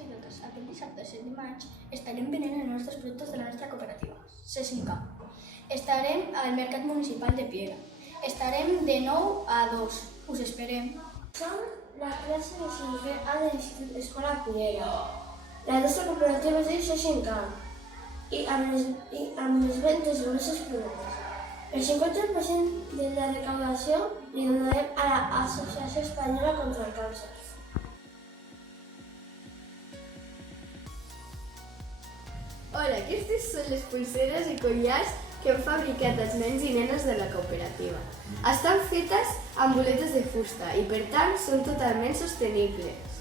i totes, aquest dissabte 7 de maig estarem venent els nostres productes de la nostra cooperativa, C5K. Estarem al Mercat Municipal de Piera. Estarem de 9 a 2. Us esperem. Som la classe de 5è A de l'Institut Escola Piera. La nostra cooperativa es diu C5K i amb les ventes dels nostres productes. El 50% de la recaudació li donarem a l'Associació Espanyola contra el Càncer. Hola, aquestes són les pulseres i collars que hem fabricat els nens i nenes de la cooperativa. Estan fetes amb boletes de fusta i, per tant, són totalment sostenibles.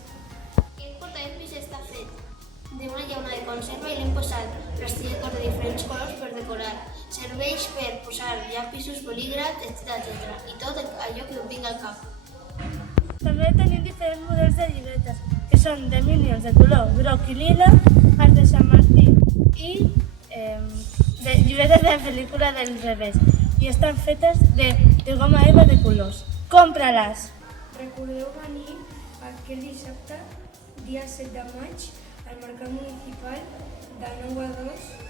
Aquest portaempis està fet d'una llauna de conserva i l'hem posat plastilletes de diferents colors per decorar. Serveix per posar llapisos, bolígrafs, etc. I tot allò que us vingui al cap. També tenim diferents models de llibretes, que són de Minions de color groc i lila, els de Sant Martí i de llibretes de pel·lícula del revés. I estan fetes de goma eva de colors. Compra-les! Recordeu venir aquest dissabte, dia 7 de maig, al Mercat Municipal de 9 a 2